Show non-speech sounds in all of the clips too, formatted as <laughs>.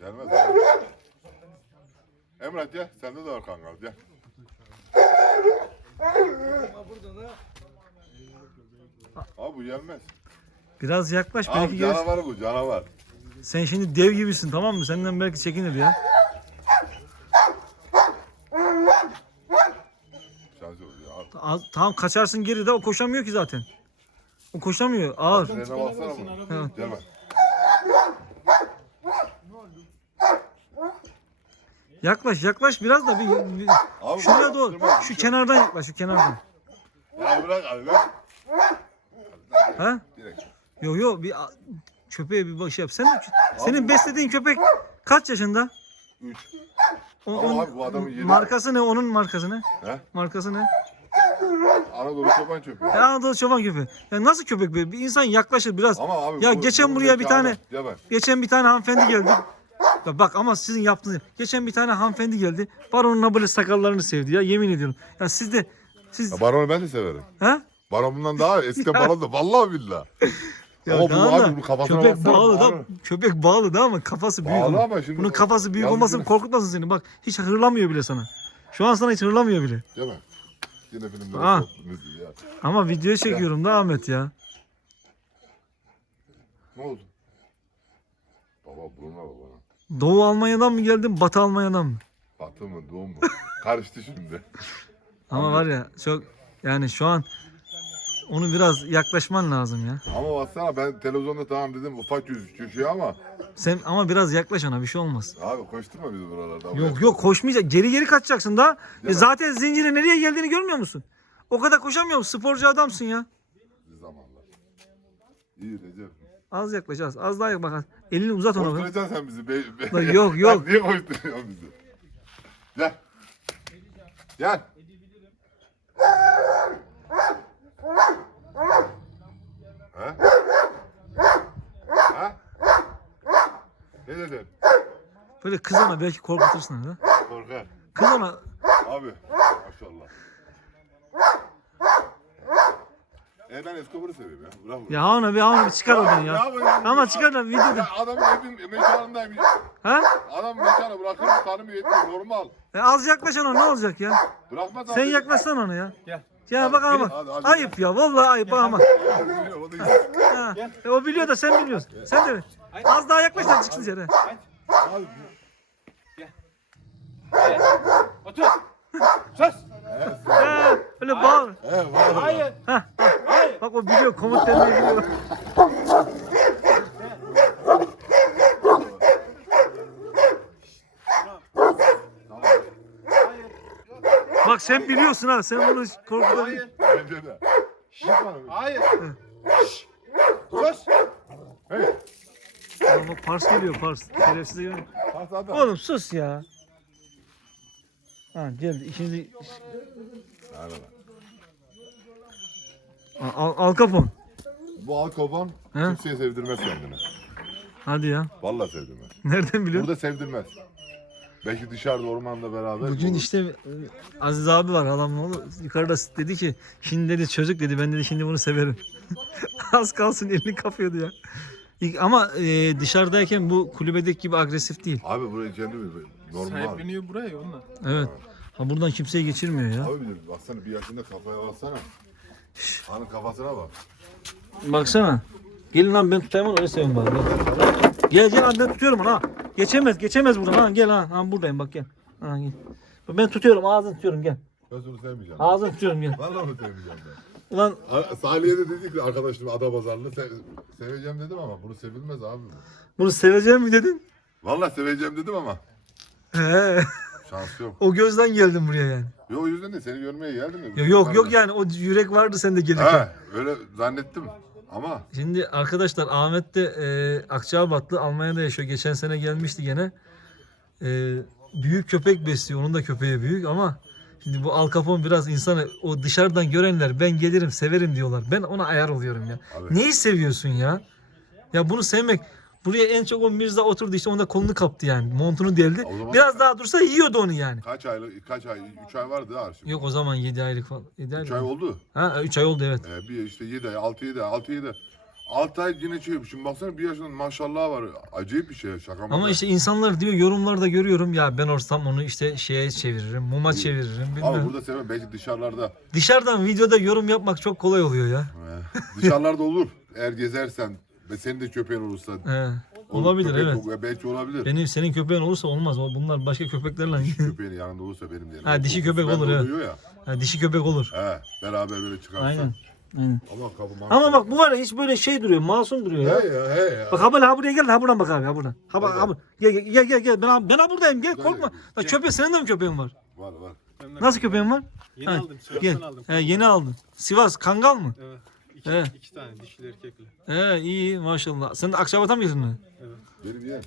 Gelmez abi. Emrah gel. Sende de var kangal gel. Abi bu gelmez. Biraz yaklaş Abi belki gelir. canavar bu canavar. Sen şimdi dev gibisin tamam mı? Senden belki çekinir ya. Şansı abi. Az, tamam kaçarsın geride o koşamıyor ki zaten. O koşamıyor ağır. Frene baksana bunu. Evet. Gel bak. Yaklaş yaklaş biraz da bir, bir- Abi şuraya bak, doğru. durma, Şu kenardan yaklaş şu kenardan. Ya bırak abi lan. Ha? Direkt. Yo yo bir a- köpeğe bir baş yap. Sen senin beslediğin köpek kaç yaşında? Üç. O, Ama abi bu adamın markası ne? Onun markası ne? He? Markası ne? Anadolu çoban köpeği. Ya Anadolu çoban köpeği. Ya nasıl köpek be? Bir insan yaklaşır biraz. Ama abi Ya geçen bu buraya bir zekalı- tane- bak. Geçen bir tane hanımefendi geldi. Ya bak ama sizin yaptığınız. Geçen bir tane hanımefendi geldi. Baron'un böyle sakallarını sevdi ya yemin ediyorum. Ya siz de siz Ya Baron'u ben de severim. ha? Baron bundan daha eskiden Baron da vallahi billah. <laughs> Ya Ama bu abi bu kafasına köpek baksana, bağlı da köpek bağlı da ama kafası büyük. Bağlı ama. şimdi Bunun kafası büyük olmasın yine- korkutmasın seni. Bak hiç hırlamıyor bile sana. Şu an sana hiç hırlamıyor bile. Değil mi? Yine filmde ya. Ama video çekiyorum da Ahmet ya. Ne oldu? Baba buruna bak bana. Doğu Almanya'dan mı geldin, Batı Almanya'dan mı? Batı mı doğu mu? <laughs> Karıştı şimdi. Ama var ya çok yani şu an onu biraz yaklaşman lazım ya. Ama baksana ben televizyonda tamam dedim ufak yüz köşeye ama Sen ama biraz yaklaş ona bir şey olmaz. abi koşturma bizi buralarda. Yok yok koşmayacak. Geri geri kaçacaksın da. E zaten zincirin nereye geldiğini görmüyor musun? O kadar koşamıyor musun? Sporcu adamsın ya. Bir zamanlar. İyi Recep. Az yaklaş az. Az daha yak bak. Elini uzat ona. be. Koşturacaksın sen bizi. Be, be. Lan yok, <laughs> yok. Lan niye koşturuyorsun bizi? Gel. Gel. Ha? Ha? Ne dedin? Böyle kız ona belki korkutursun ha. Korkar. Kız ona Abi maşallah. E ben Escobar'ı seviyorum ya. Bravo. ya ona bir ona bir çıkar oradan ya. yapayım? Ama çıkar da videoda. Ya adamın evin mekanındayım. Ha? Adam mekanı bırakır mı tanımıyor etmiyor normal. E az yaklaş ona ne olacak ya? Bırakmaz Sen abi. yaklaşsan ona ya. Gel. Ya bak ama Hadi, hadi. ayıp ya vallahi ayıp ama. Ha. E, o biliyor da sen bilmiyorsun. Sen de az daha yaklaş da çıksın dışarı. Abi, Evet. Otur. Sus. Ha, öyle bağır. He var. Hayır. Ha. Hayır. Bak o biliyor komutlarını biliyor. Bak sen biliyorsun ha sen bunu korkutabiliyorsun. Hayır. Bence de. Yapma. Hayır. Şşş. Sus. Hey. Ama Pars geliyor Pars. Şerefsize geliyor. Hadi hadi. Oğlum sus ya. Ha geldi ikinci lan. Al, Al Capone. Bu Alkoban He? kimseye sevdirmez kendini. Hadi ya. Vallahi sevdirmez. Nereden biliyorsun? Burada sevdirmez. Belki dışarıda ormanda beraber. Bugün olur. işte e, Aziz abi var halamın oğlu yukarıda dedi ki şimdi dedi çocuk dedi ben dedi şimdi bunu severim. <laughs> Az kalsın elini kapıyordu ya. İlk- Ama e, dışarıdayken bu kulübedeki gibi agresif değil. Abi burayı kendimiz normal. Sahipleniyor buraya onunla. Evet. Ha buradan kimseyi geçirmiyor ya. Abi bir baksana bir yaşında kafaya baksana. Hanın kafasına bak. Baksana. Gelin lan ben tutayım onu öyle sevin bari. Gel gel lan ben tutuyorum onu ha. Geçemez geçemez buradan ha gel ha. Ha buradayım bak gel. Ha gel. Ben tutuyorum ağzını tutuyorum gel. Ben onu sevmeyeceğim. Ağzını tutuyorum gel. Vallahi onu sevmeyeceğim ben. Ulan Salih'e de dedik ki arkadaşım Adapazarlı se- seveceğim dedim ama bunu sevilmez abi. bu. bunu seveceğim mi dedin? Vallahi seveceğim dedim ama He. Şans yok. O gözden geldim buraya yani. Yok o yüzden de seni görmeye geldim. Ya yok yok yani o yürek vardı sende gelirken. He öyle zannettim ama Şimdi arkadaşlar Ahmet de e, Akçabatlı Almanya'da yaşıyor. Geçen sene gelmişti gene. E, büyük köpek besliyor. Onun da köpeği büyük ama şimdi bu Al Capone biraz insanı o dışarıdan görenler ben gelirim severim diyorlar. Ben ona ayar oluyorum ya. Abi. Neyi seviyorsun ya? Ya bunu sevmek Buraya en çok o Mirza oturdu işte onda kolunu kaptı yani. Montunu deldi. O zaman- Biraz daha dursa yiyordu onu yani. kaç aylık kaç ay 3 ay vardı ha arşiv. Yok o zaman 7 aylık falan. 7 3 aylık. ay oldu. Ha 3 ay oldu evet. Ee, bir işte 7 ay 6 7 ay 6 7 6 ay yine şey şimdi baksana bir yaşında maşallah var. Acayip bir şey şaka mı? Ama işte insanlar diyor yorumlarda görüyorum ya ben olsam onu işte şeye çeviririm, muma çeviririm Ama bilmem. burada sevmem belki dışarılarda Dışarıdan videoda yorum yapmak çok kolay oluyor ya. e, dışarılarda olur. Eğer gezersen ve senin de köpeğin olursa. He, olur, olabilir köpek evet. koku- belki olabilir. Benim senin köpeğin olursa olmaz. O bunlar başka köpeklerle. <laughs> Köpeğin yanında olursa benim diyelim. Ha, dişi köpek Ben olur, evet. oluyor ya. ha, dişi köpek olur. He, beraber böyle çıkarsa. Aynen. Aynen. Ama kapı Ama bak bu var ya hiç böyle şey duruyor, masum duruyor ya. He ya he ya. Bak ha böyle ha buraya gel ha buradan bak abi ha buradan. Ha bak ha bu- Gel gel gel gel gel ben ha- ben ha buradayım gel korkma. La köpeği senin de mi köpeğin var? Var var. Nasıl köpeğin var? Yeni Ha, aldım. Sivas'tan Gel. aldım. He, yeni aldın. Sivas Kangal mı? Evet. İki, Evet. iki tane dişili erkekli. He iyi maşallah. Sen de Akçabat'a mı getirdin? Evet. Benim yeğen.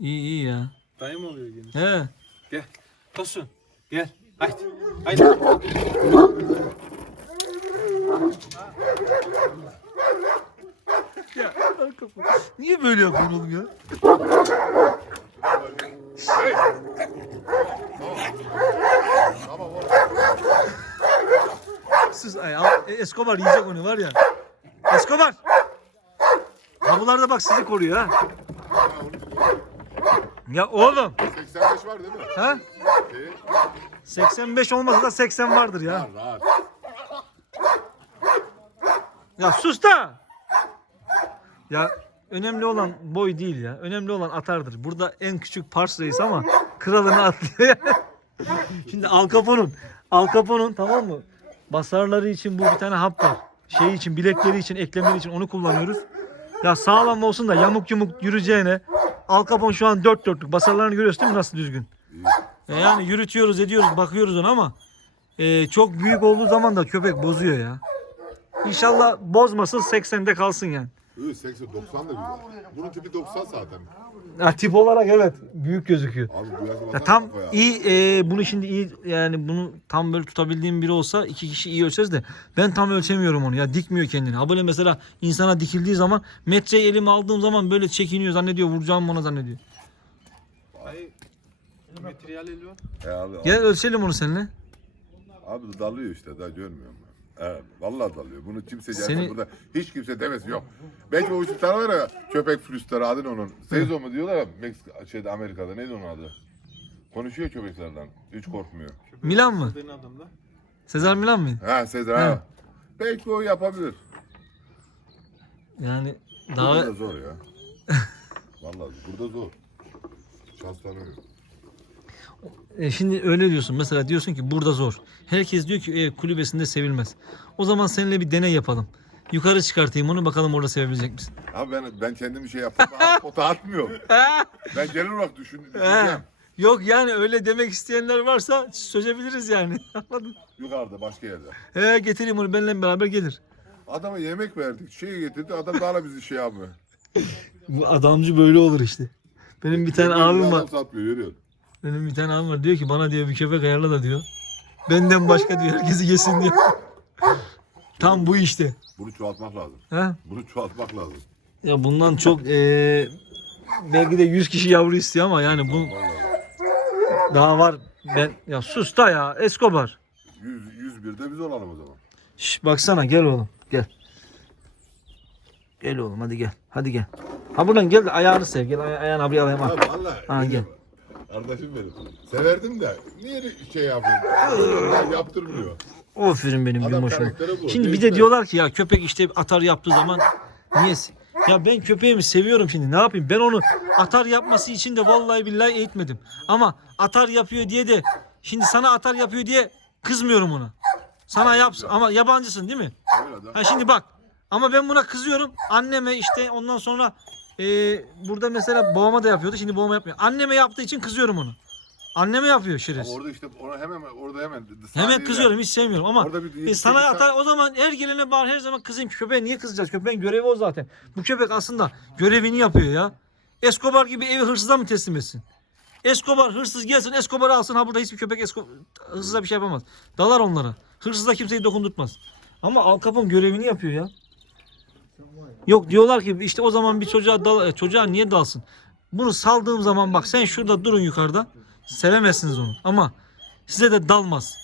İyi iyi ya. Dayım oluyor gene. He. Gel. Tosun. Gel. Haydi. Haydi. Ya Niye böyle yapıyorsun oğlum ya? Hey. Tamam oğlum. Sus ay, al- e, Escobar yiyecek onu var ya. Escobar. Kapılarda bak sizi koruyor ha. Ya oğlum. 85 var değil mi? Ha? Şey, 85 olmasa da 80 vardır ya. var. Ya sus da. Ya önemli olan boy değil ya. Önemli olan atardır. Burada en küçük Pars reis ama kralını atlıyor. <laughs> Şimdi Al Capone'un Al Capone'un tamam mı? Basarları için bu bir tane hap var. Şey için bilekleri için eklemleri için onu kullanıyoruz. Ya sağlam olsun da yamuk yumuk yürüyeceğine Al Capone şu an dört dörtlük. Basarlarını görüyorsun değil mi nasıl düzgün? E Yani yürütüyoruz ediyoruz bakıyoruz ona ama e, çok büyük olduğu zaman da köpek bozuyor ya. İnşallah bozmasın 80'de kalsın yani. Iyi, 80 90 da güzel. Bunun tipi 90 zaten. Ha, tip olarak evet büyük gözüküyor. Abi bu yaşa Ya tam kafaya. iyi e, bunu şimdi iyi yani bunu tam böyle tutabildiğim biri olsa iki kişi iyi ölçeriz de ben tam ölçemiyorum onu ya dikmiyor kendini. Ha böyle mesela insana dikildiği zaman metreyi elime aldığım zaman böyle çekiniyor zannediyor vuracağım ona zannediyor. Dayı. Materyal eliyor. E abi, Gel ölçelim onu seninle. abi dalıyor işte daha görmüyorum ben. Evet, vallahi dalıyor. Bunu kimse gelse Seni- burada hiç kimse demez yok. Belki o üç tane var ya köpek flüsteri adı ne onun? Seizo mu diyorlar ya Meksika, şeyde Amerika'da neydi onun adı? Konuşuyor köpeklerden. Hiç korkmuyor. Milan mı? Sezar Milan mıydı? Ha Sezar Ha. Belki o yapabilir. Yani Burada daha da zor ya. <laughs> vallahi burada zor. Şanslanıyor. E şimdi öyle diyorsun. Mesela diyorsun ki burada zor. Herkes diyor ki ev kulübesinde sevilmez. O zaman seninle bir deney yapalım. Yukarı çıkartayım onu bakalım orada sevebilecek misin? Abi ben ben kendim bir şey yapıp pota, pota atmıyorum. <laughs> Ben genel olarak düşün, düşüneceğim. Yok yani öyle demek isteyenler varsa sözebiliriz yani. <laughs> Anladın? Yukarıda başka yerde. He getireyim onu benimle beraber gelir. Adama yemek verdik. Şey getirdi. Adam daha da bizi şey yapmıyor. Bu adamcı böyle olur işte. Benim bir tane abim adam var. satmıyor görüyorsun. Benim bir tane abim var. Diyor ki bana diyor bir köpek ayarla da diyor. Benden başka diyor herkesi yesin diyor. Tam bu işte. Bunu çoğaltmak lazım. Ha? Bunu çoğaltmak lazım. Ya bundan çok eee, belki de 100 kişi yavru istiyor ama yani bu daha var. Ben ya sus da ya Escobar. 100, 101'de biz olalım o zaman. Şş, baksana gel oğlum gel. Gel oğlum hadi gel. Hadi gel. Ha buradan gel de ayağını sev. Gel aya- ayağını abi alayım. Ha. vallahi. Ha, gel. Kardeşim benim. Severdim de niye şey yapayım? Yaptırmıyor. Aferin benim Adam yumuşum. karakteri bu. Şimdi bir de Değişmez. diyorlar ki ya köpek işte atar yaptığı zaman niye? se- Ya ben köpeğimi seviyorum şimdi. Ne yapayım? Ben onu atar yapması için de vallahi billahi eğitmedim. Ama atar yapıyor diye de şimdi sana atar yapıyor diye kızmıyorum ona. Sana yapsın ama yabancısın değil mi? Öyle de. Ha şimdi bak. Ama ben buna kızıyorum. Anneme işte ondan sonra e, burada mesela babama da yapıyordu. Şimdi babama yapmıyor. Anneme yaptığı için kızıyorum onu. Anneme yapıyor Ama şerefsiz. orada işte ona hemen orada hemen Hemen kızıyorum hiç sevmiyorum ama Orada bir- e, sana atar o zaman her gelene bağır her zaman kızayım köpeğe niye kızacağız köpeğin görevi o zaten. Bu köpek aslında görevini yapıyor ya. Escobar gibi evi hırsıza mı teslim etsin? Escobar hırsız gelsin Escobar'ı alsın ha burada hiçbir köpek Esco- hırsıza bir şey yapamaz. Dalar onlara. Hırsız da kimseyi dokundurtmaz. Ama Al Capone görevini yapıyor ya. Yok diyorlar ki işte o zaman bir çocuğa dal, e, çocuğa niye dalsın? Bunu saldığım zaman bak sen şurada durun yukarıda. Sevemezsiniz onu ama size de dalmaz.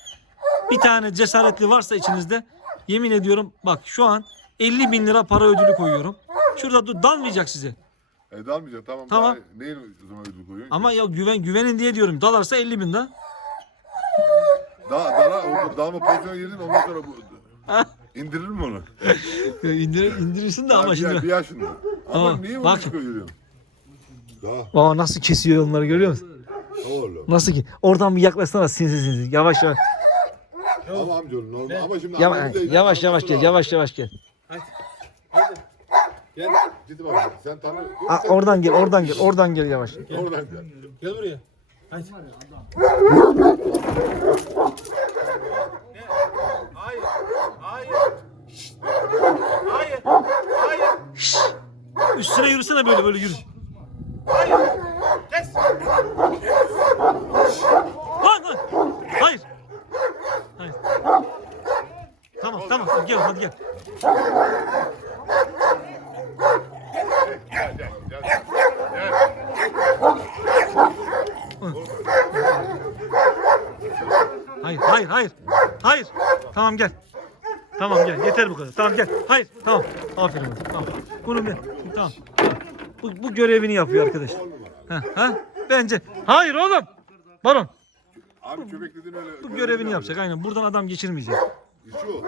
Bir tane cesaretli varsa içinizde yemin ediyorum bak şu an 50 bin lira para ödülü koyuyorum. Şurada dur dalmayacak size. E dalmayacak tamam. Tamam. Daha neyin o zaman ödül koyuyorsun? Ama ya güven güvenin diye diyorum. Dalarsa 50 bin daha. Daha dala orada dalma pozisyona girdin ondan sonra bu <laughs> indirir mi onu? <laughs> Ya indir, indirirsin de ama bir, şimdi. bir yaşında. Ama Tamam, niye bak. bunu çıkıyorsun? Daha Aa nasıl kesiyor onları görüyor musun? oğlum. Nasıl ki? Oradan bir yaklaşsana sinsi sinsi. Yavaş yavaş. Ama amcaoğlu normal ama şimdi Yavaş annemiz de- yavaş, yavaş gel. Yavaş yavaş gel. Hadi. Hadi. Gel. Git bakalım. Sen tanı. Aa, oradan gel, oradan gel, oradan gel yavaş. Oradan gel. Gel buraya. Hadi. Hayır. Hayır. Hayır. Hayır. Üstüne yürüsene böyle böyle yürü. Kes. Lan lan. Hayır. Hayır. Tamam tamam gel hadi gel. Gel gel gel. Gel. Hayır hayır hayır. Hayır. Tamam gel. Tamam gel. Yeter bu kadar. Tamam gel. Hayır. Tamam. Aferin. ona, Tamam. Bunu ben. Tamam. Bu, bu görevini yapıyor arkadaş. Ha, ha? Bence. Hayır oğlum. Baron. Abi köpek dedin öyle. Bu görevini yapacak. Aynen. Buradan adam geçirmeyecek. O.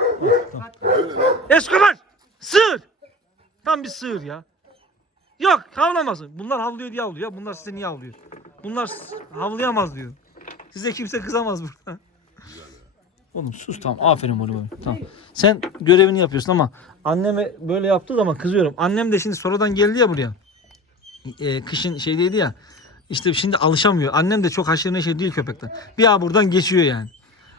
Öyle lan. Escobar! Sığır! Tam bir sığır ya. Yok havlamasın. Bunlar havlıyor diye havlıyor. Bunlar size niye havlıyor? Bunlar s- havlayamaz diyor. Size kimse kızamaz burada. Oğlum sus tamam. Aferin oğlum. oğlum. Tamam. Sen görevini yapıyorsun ama anneme böyle yaptığı zaman kızıyorum. Annem de şimdi sonradan geldi ya buraya. Ee, kışın şeydeydi ya. İşte şimdi alışamıyor. Annem de çok haşır neşir değil köpekten. Bir a buradan geçiyor yani.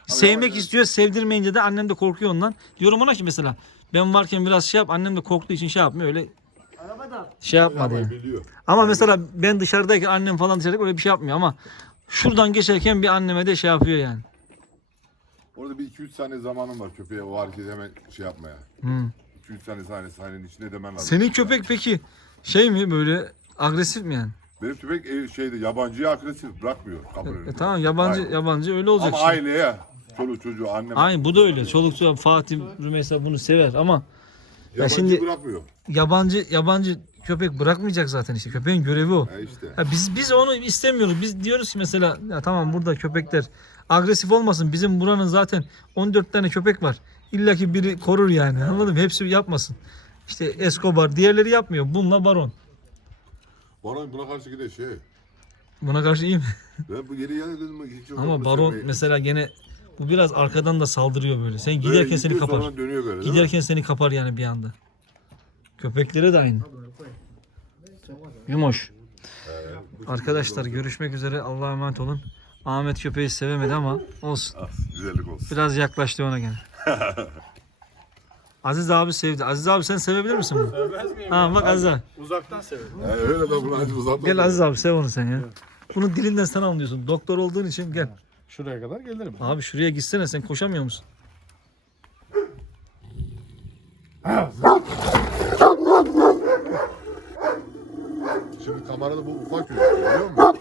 Sevmek istiyor, sevdirmeyince de annem de korkuyor ondan. Diyorum ona ki mesela ben varken biraz şey yap, annem de korktuğu için şey yapmıyor öyle. Şey yapmadı yani. Biliyor. Ama mesela ben dışarıdayken annem falan dışarıda öyle bir şey yapmıyor ama şuradan geçerken bir anneme de şey yapıyor yani. Orada bir 2-3 saniye zamanım var köpeğe o hareketi hemen şey yapmaya. Hmm. 2-3 saniye saniye saniyenin içinde demen lazım. Senin köpek peki şey mi böyle agresif mi yani? Benim köpek e, şeyde yabancıya agresif bırakmıyor kapının E, önünde. tamam yabancı Aynen. yabancı öyle olacak. Ama işte. aileye, çoluk çocuğu, annem. Aynen bu da öyle. Çoluk çocuk Fatih Rümeysa bunu sever ama yabancı şimdi- bırakmıyor. yabancı yabancı köpek bırakmayacak zaten işte. Köpeğin görevi o. E işte. Ya biz biz onu istemiyoruz. Biz diyoruz ki mesela ya tamam burada köpekler agresif olmasın. Bizim buranın zaten 14 tane köpek var. İlla ki biri korur yani. Anladın mı? Hepsi yapmasın. İşte Escobar diğerleri yapmıyor. Bununla Baron. Baron buna karşı gide şey. Buna karşı iyi mi? Ben bu yeri yani dedim hiç yok. Ama Baron sevmeyi. mesela gene bu biraz arkadan da saldırıyor böyle. Sen Böyle giderken seni gidiyor, kapar. sonra dönüyor böyle. değil mi? Giderken seni kapar yani bir anda. Köpeklere de aynı. Yumoş. Arkadaşlar görüşmek üzere. Allah'a emanet olun. Ahmet köpeği sevemedi ama olsun. Ah, güzellik olsun. Biraz yaklaştı ona gene. <laughs> Aziz abi sevdi. Aziz abi sen sevebilir misin bunu? Sevmez miyim? Ha bak Aziz abi. Uzaktan severim. He, öyle ben bunu hadi uzatma. Gel Aziz abi sev onu sen ya. Bunun dilinden sen anlıyorsun. Doktor olduğun için gel. Şuraya kadar gelirim. Abi şuraya gitsene sen koşamıyor musun? Şimdi kamerada bu ufak çocuk biliyor musun?